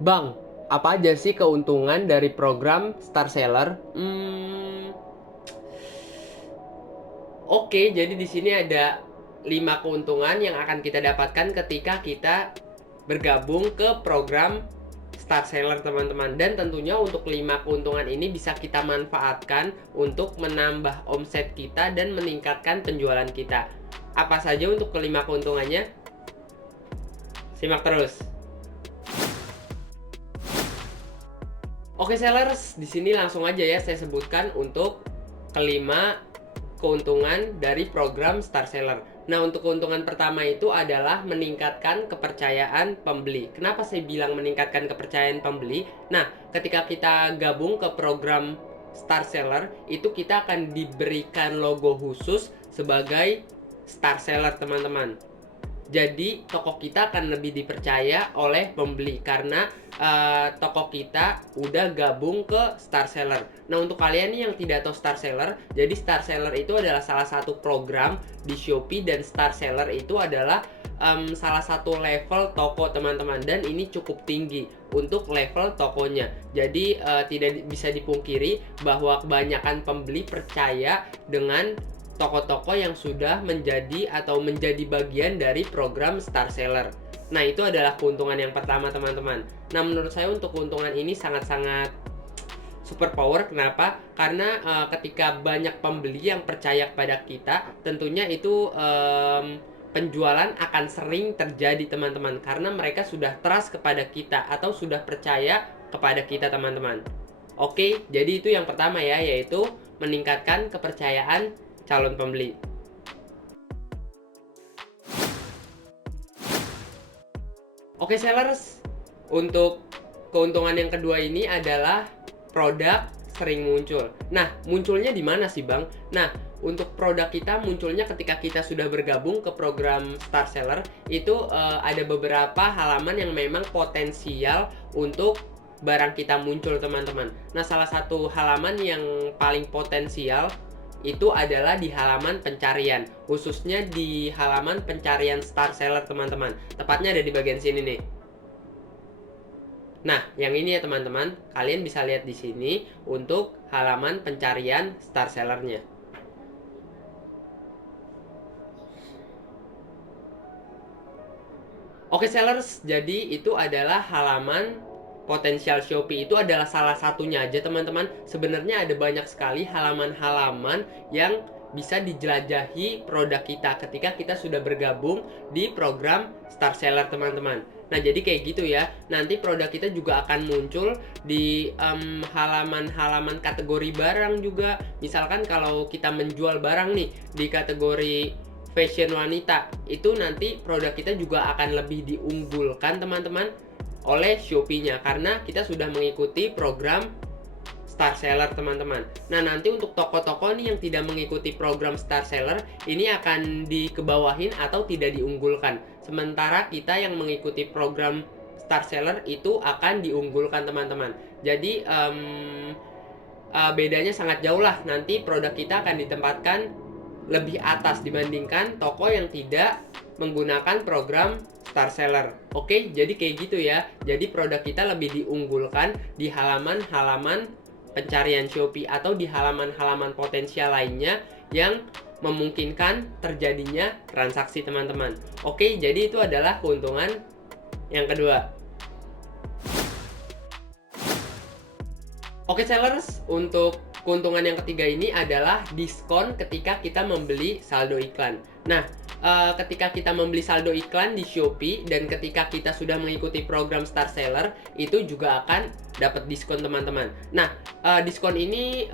Bang, apa aja sih keuntungan dari program Star Seller? Oke, jadi di sini ada 5 keuntungan yang akan kita dapatkan ketika kita bergabung ke program Star Seller, teman-teman. Dan tentunya untuk 5 keuntungan ini bisa kita manfaatkan untuk menambah omset kita dan meningkatkan penjualan kita. Apa saja untuk kelima keuntungannya? Simak terus. Oke sellers, di sini langsung aja ya saya sebutkan untuk kelima keuntungan dari program Star Seller. Nah, untuk keuntungan pertama itu adalah meningkatkan kepercayaan pembeli. Kenapa saya bilang meningkatkan kepercayaan pembeli? Nah, ketika kita gabung ke program Star Seller, itu kita akan diberikan logo khusus sebagai Star Seller, teman-teman. Jadi toko kita akan lebih dipercaya oleh pembeli karena toko kita udah gabung ke Star Seller. Nah, untuk kalian nih yang tidak tahu Star Seller, jadi Star Seller itu adalah salah satu program di Shopee, dan Star Seller itu adalah salah satu level toko, teman-teman, dan ini cukup tinggi untuk level tokonya. Jadi tidak bisa dipungkiri bahwa kebanyakan pembeli percaya dengan toko-toko yang sudah menjadi atau menjadi bagian dari program Star Seller. Nah, itu adalah keuntungan yang pertama, teman-teman. Nah, menurut saya untuk keuntungan ini sangat-sangat super power. Kenapa? Karena ketika banyak pembeli yang percaya kepada kita, tentunya itu penjualan akan sering terjadi, teman-teman, karena mereka sudah trust kepada kita atau sudah percaya kepada kita, teman-teman. Oke, jadi itu yang pertama ya, yaitu meningkatkan kepercayaan calon pembeli. Oke sellers, untuk keuntungan yang kedua ini adalah produk sering muncul. Nah, munculnya di mana sih Bang? Nah, untuk produk kita munculnya ketika kita sudah bergabung ke program Star Seller, itu ada beberapa halaman yang memang potensial untuk barang kita muncul, teman-teman. Nah, salah satu halaman yang paling potensial itu adalah di halaman pencarian, khususnya di halaman pencarian Star Seller, teman-teman. Tepatnya ada di bagian sini nih. Nah, yang ini ya teman-teman, kalian bisa lihat di sini untuk halaman pencarian Star Sellernya. Oke sellers, jadi itu adalah halaman potensial Shopee. Itu adalah salah satunya aja, teman-teman. Sebenarnya ada banyak sekali halaman-halaman yang bisa dijelajahi produk kita ketika kita sudah bergabung di program Star Seller, teman-teman. Nah, jadi kayak gitu ya. Nanti produk kita juga akan muncul di halaman-halaman kategori barang juga. Misalkan kalau kita menjual barang nih di kategori fashion wanita, itu nanti produk kita juga akan lebih diunggulkan, teman-teman, oleh Shopee-nya karena kita sudah mengikuti program Star Seller, teman-teman. Nah, nanti untuk toko-toko nih yang tidak mengikuti program Star Seller, ini akan dikebawahin atau tidak diunggulkan. Sementara kita yang mengikuti program Star Seller itu akan diunggulkan, teman-teman. Jadi bedanya sangat jauh lah. Nanti produk kita akan ditempatkan lebih atas dibandingkan toko yang tidak menggunakan program Star Seller. Oke, jadi kayak gitu ya. Jadi produk kita lebih diunggulkan di halaman-halaman pencarian Shopee atau di halaman-halaman potensial lainnya yang memungkinkan terjadinya transaksi, teman-teman. Oke, jadi itu adalah keuntungan yang kedua. Oke sellers, untuk keuntungan yang ketiga ini adalah diskon ketika kita membeli saldo iklan. Nah, ketika kita membeli saldo iklan di Shopee dan ketika kita sudah mengikuti program Star Seller, itu juga akan dapat diskon, teman-teman. Nah, diskon ini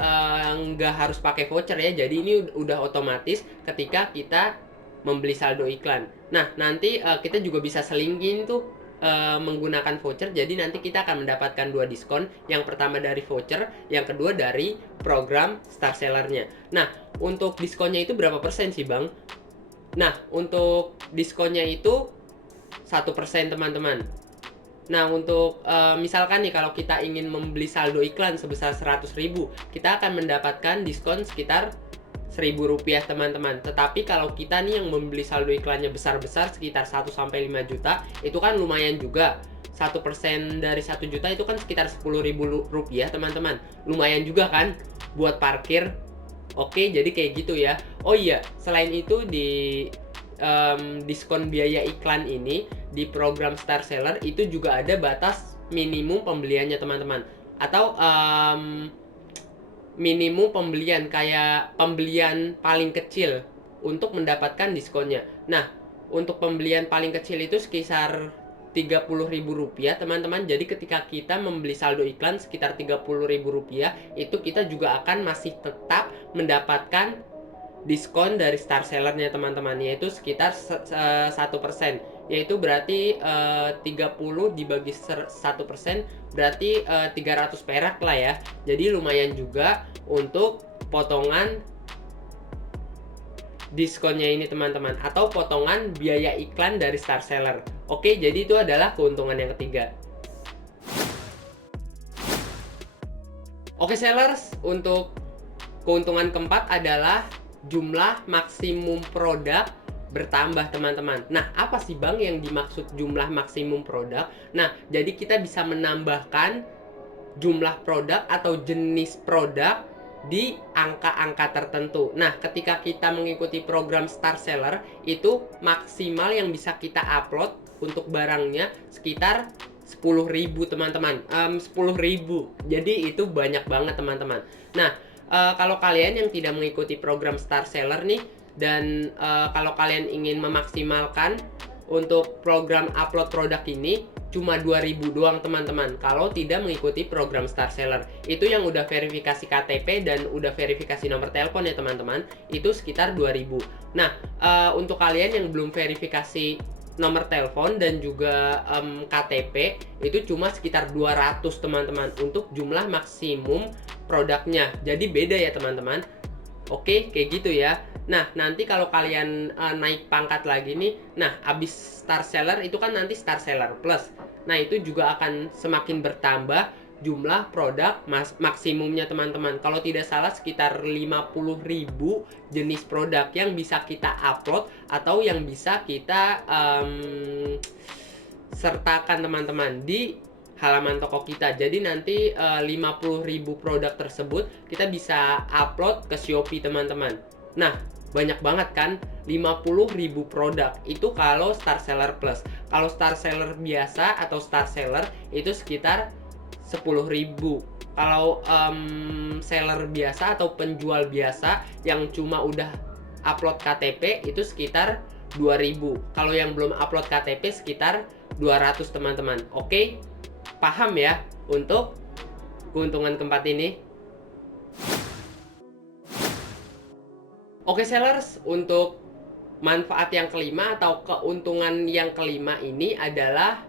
nggak harus pakai voucher ya, jadi ini udah otomatis ketika kita membeli saldo iklan. Nah, nanti kita juga bisa selingin tuh menggunakan voucher, jadi nanti kita akan mendapatkan dua diskon. Yang pertama dari voucher, yang kedua dari program Star Sellernya. Nah, untuk diskonnya itu berapa persen sih Bang? Nah, untuk diskonnya itu 1%, teman-teman. Nah, untuk misalkan nih kalau kita ingin membeli saldo iklan sebesar 100.000, kita akan mendapatkan diskon sekitar Rp1.000, teman-teman. Tetapi kalau kita nih yang membeli saldo iklannya besar-besar sekitar 1-5 juta, itu kan lumayan juga. 1% dari 1 juta itu kan sekitar 10.000 rupiah teman-teman. Lumayan juga kan buat parkir. Oke, jadi kayak gitu ya. Oh iya, selain itu di diskon biaya iklan ini di program Star Seller itu juga ada batas minimum pembeliannya teman-teman. Atau minimum pembelian, kayak pembelian paling kecil untuk mendapatkan diskonnya. Nah, untuk pembelian paling kecil itu sekitar 30.000 rupiah teman-teman. Jadi ketika kita membeli saldo iklan sekitar 30.000 rupiah, itu kita juga akan masih tetap mendapatkan diskon dari Star Sellernya teman-teman, yaitu sekitar 1%, yaitu berarti 30 dibagi 1% berarti 300 perak lah ya. Jadi lumayan juga untuk potongan diskonnya ini teman-teman, atau potongan biaya iklan dari Star Seller. Oke, jadi itu adalah keuntungan yang ketiga. Oke sellers, untuk keuntungan keempat adalah jumlah maksimum produk bertambah teman-teman. Nah, apa sih Bang yang dimaksud jumlah maksimum produk? Nah, jadi kita bisa menambahkan jumlah produk atau jenis produk di angka-angka tertentu. Nah, ketika kita mengikuti program Star Seller, itu maksimal yang bisa kita upload untuk barangnya sekitar 10.000 teman-teman. 10.000. Jadi itu banyak banget teman-teman. Nah, kalau kalian yang tidak mengikuti program Star Seller nih, dan kalau kalian ingin memaksimalkan untuk program upload produk ini, cuma 2.000 doang teman-teman kalau tidak mengikuti program Star Seller. Itu yang udah verifikasi KTP dan udah verifikasi nomor telepon ya teman-teman, itu sekitar 2.000. Nah, untuk kalian yang belum verifikasi nomor telepon dan juga KTP, itu cuma sekitar 200 teman-teman untuk jumlah maksimum produknya. Jadi beda ya teman-teman. Oke, kayak gitu ya. Nah, nanti kalau kalian naik pangkat lagi nih, nah abis Star Seller itu kan nanti Star Seller Plus. Nah, itu juga akan semakin bertambah jumlah produk maksimumnya teman-teman. Kalau tidak salah sekitar 50.000 jenis produk yang bisa kita upload atau yang bisa kita sertakan teman-teman di halaman toko kita. Jadi nanti 50.000 produk tersebut kita bisa upload ke Shopee teman-teman. Nah, banyak banget kan, 50.000 produk itu kalau Star Seller Plus. Kalau Star Seller biasa atau Star Seller itu sekitar 10.000. Kalau seller biasa atau penjual biasa yang cuma udah upload KTP itu sekitar 2.000. Kalau yang belum upload KTP sekitar 200 teman-teman. Oke, paham ya untuk keuntungan keempat ini? Oke sellers, untuk manfaat yang kelima atau keuntungan yang kelima ini adalah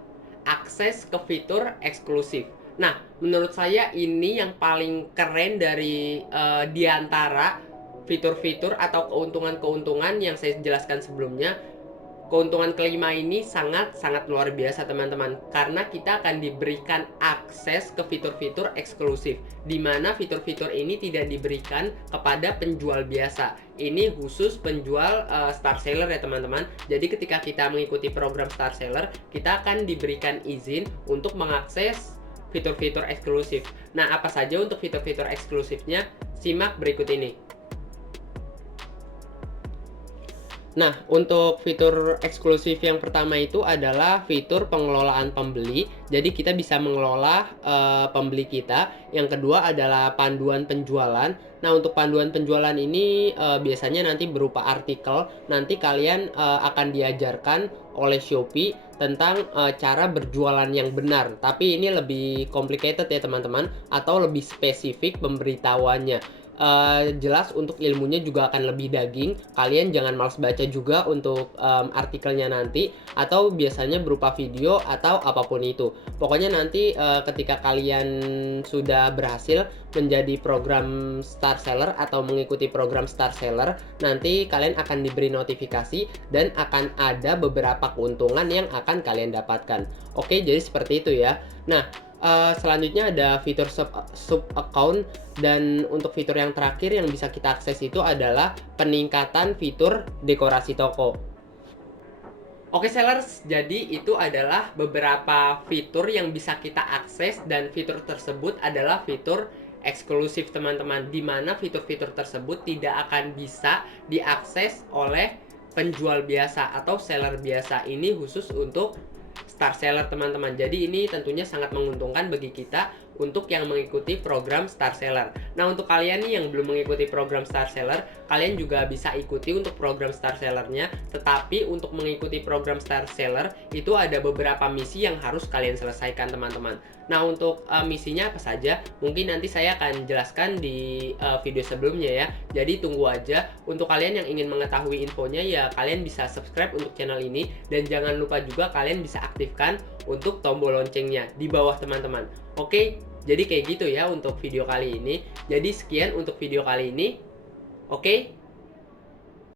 akses ke fitur eksklusif. Nah, menurut saya ini yang paling keren dari diantara fitur-fitur atau keuntungan-keuntungan yang saya jelaskan sebelumnya. Keuntungan kelima ini sangat luar biasa teman-teman, karena kita akan diberikan akses ke fitur-fitur eksklusif, di mana fitur-fitur ini tidak diberikan kepada penjual biasa. Ini khusus penjual Star Seller ya teman-teman. Jadi ketika kita mengikuti program Star Seller, kita akan diberikan izin untuk mengakses fitur-fitur eksklusif. Nah, apa saja untuk fitur-fitur eksklusifnya? Simak berikut ini. Nah, untuk fitur eksklusif yang pertama itu adalah fitur pengelolaan pembeli. Jadi kita bisa mengelola pembeli kita. Yang kedua adalah panduan penjualan. Nah, untuk panduan penjualan ini biasanya nanti berupa artikel. Nanti kalian akan diajarkan oleh Shopee tentang cara berjualan yang benar. Tapi ini lebih complicated ya teman-teman, atau lebih spesifik pemberitahuannya. Jelas untuk ilmunya juga akan lebih daging. Kalian jangan malas baca juga untuk artikelnya nanti, atau biasanya berupa video atau apapun itu. Pokoknya nanti ketika kalian sudah berhasil menjadi program Star Seller atau mengikuti program Star Seller, nanti kalian akan diberi notifikasi dan akan ada beberapa keuntungan yang akan kalian dapatkan. Oke, jadi seperti itu ya. Nah, selanjutnya ada fitur sub account, dan untuk fitur yang terakhir yang bisa kita akses itu adalah peningkatan fitur dekorasi toko. Oke sellers, jadi itu adalah beberapa fitur yang bisa kita akses dan fitur tersebut adalah fitur eksklusif teman-teman, di mana fitur-fitur tersebut tidak akan bisa diakses oleh penjual biasa atau seller biasa. Ini khusus untuk star seller teman-teman. Jadi ini tentunya sangat menguntungkan bagi kita untuk yang mengikuti program star seller. Nah, untuk kalian nih yang belum mengikuti program star seller, kalian juga bisa ikuti untuk program star sellernya. Tetapi untuk mengikuti program star seller itu ada beberapa misi yang harus kalian selesaikan teman-teman. Nah, untuk misinya apa saja? Mungkin nanti saya akan jelaskan di video sebelumnya ya. Jadi tunggu aja. Untuk kalian yang ingin mengetahui infonya ya kalian bisa subscribe untuk channel ini, dan jangan lupa juga kalian bisa aktifkan untuk tombol loncengnya di bawah teman-teman. Oke, jadi kayak gitu ya untuk video kali ini. Jadi sekian untuk video kali ini. Oke.